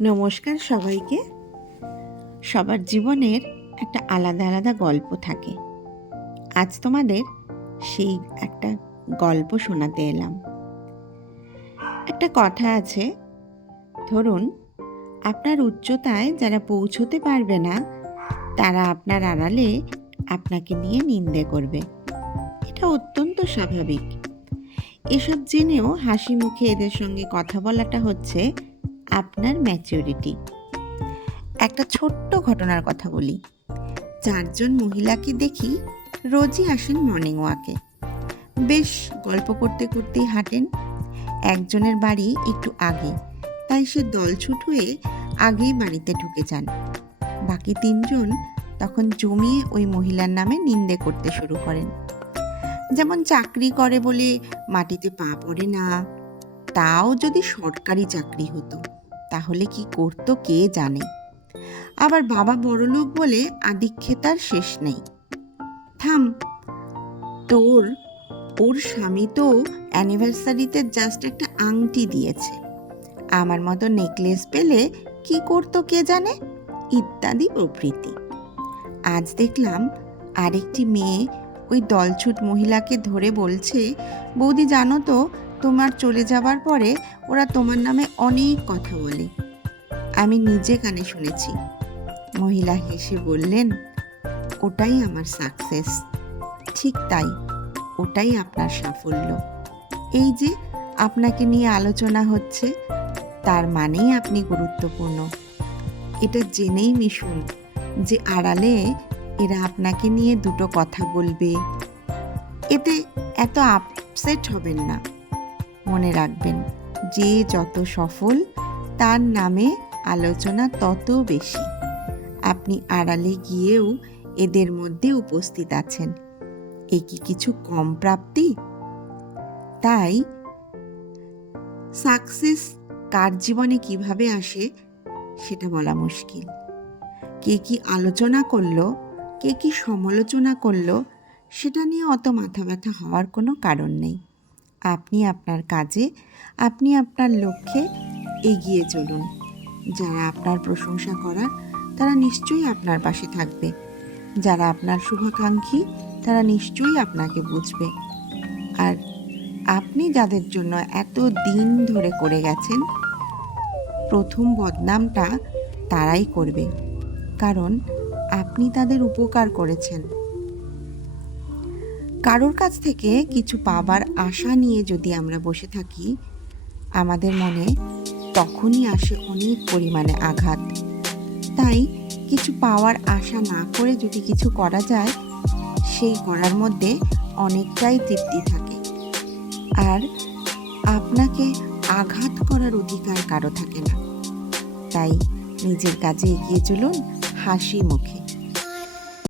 নমস্কার সবাইকে। সবার জীবনের একটা আলাদা আলাদা গল্প থাকে। আজ তোমাদের সেই একটা গল্প শোনাতে এলাম। একটা কথা আছে, ধরুন আপনার উচ্চতায় যারা পৌঁছতে পারবে না তারা আপনার আড়ালে আপনাকে নিয়ে নিন্দে করবে। এটা অত্যন্ত স্বাভাবিক। এসব জেনেও হাসি মুখে এদের সঙ্গে কথা বলাটা হচ্ছে আপনার ম্যাচুরিটি। একটা ছোট্ট ঘটনার কথা বলি। 4 জন মহিলাকে দেখি রোজই আসেন মর্নিং ওয়াকে। বেশ গল্প করতে করতেই হাঁটেন। একজনের বাড়ি একটু আগে, তাই সে দলছুট হয়ে আগেই বাড়িতে ঢুকে যান। বাকি 3 জন তখন জমিয়ে ওই মহিলার নামে নিন্দে করতে শুরু করেন। যেমন চাকরি করে বলে মাটিতে পা পড়ে না, তাও যদি সরকারি চাকরি হতো তাহলে কি করতো কে জানে। আবার বাবা বড়লোক বলে আদিক্ষেতার শেষ নেই। থাম, ওর স্বামী তো অ্যানিভার্সারিতে জাস্ট একটা আংটি দিয়েছে, আমার মতো নেকলেস পেলে কি করতো কে জানে, ইত্যাদি প্রভৃতি। আজ দেখলাম আরেকটি মেয়ে ওই দলছুট মহিলাকে ধরে বলছে, বৌদি জানো তো, তোমার চলে যাবার পরে ওরা তোমার নামে অনেক কথা বলে, আমি নিজে কানে শুনেছি। মহিলা হেসে বললেন, ওটাই আমার সাকসেস। ঠিক তাই, ওটাই আপনার সাফল্য। এই যে আপনাকে নিয়ে আলোচনা হচ্ছে, তার মানেই আপনি গুরুত্বপূর্ণ। এটা জেনেই মিশুন যে আড়ালে এরা আপনাকে নিয়ে দুটো কথা বলবে। এতে এত আপসেট হবেন না। মনে রাখবেন, যে যত সফল তার নামে আলোচনা তত বেশি। আপনি আড়ালে গিয়েও এদের মধ্যে উপস্থিত আছেন, এ কি কিছু কম প্রাপ্তি? তাই সাকসেস কার জীবনে কিভাবে আসে সেটা বলা মুশকিল। কে কি আলোচনা করলো, কে কি সমালোচনা করলো, সেটা নিয়ে অত মাথা ব্যথা হওয়ার কোনো কারণ নেই। আপনি আপনার কাজে, আপনি আপনার লক্ষ্যে এগিয়ে চলুন। যারা আপনার প্রশংসা করার তারা নিশ্চয়ই আপনার পাশে থাকবে, যারা আপনার শুভাকাঙ্ক্ষী তারা নিশ্চয়ই আপনাকে বুঝবে। আর আপনি যাদের জন্য এত দিন ধরে করে গেছেন, প্রথম বদনামটা তারাই করবে, কারণ আপনি তাদের উপকার করেছেন। কারোর কাছ থেকে কিছু পাবার আশা নিয়ে যদি আমরা বসে থাকি, আমাদের মনে তখনই আসে অনেক পরিমাণে আঘাত। তাই কিছু পাওয়ার আশা না করে যদি কিছু করা যায়, সেই করার মধ্যে অনেকটাই তৃপ্তি থাকে। আর আপনাকে আঘাত করার অধিকার কারো থাকে না। তাই নিজের কাজে এগিয়ে চলুন হাসি মুখে।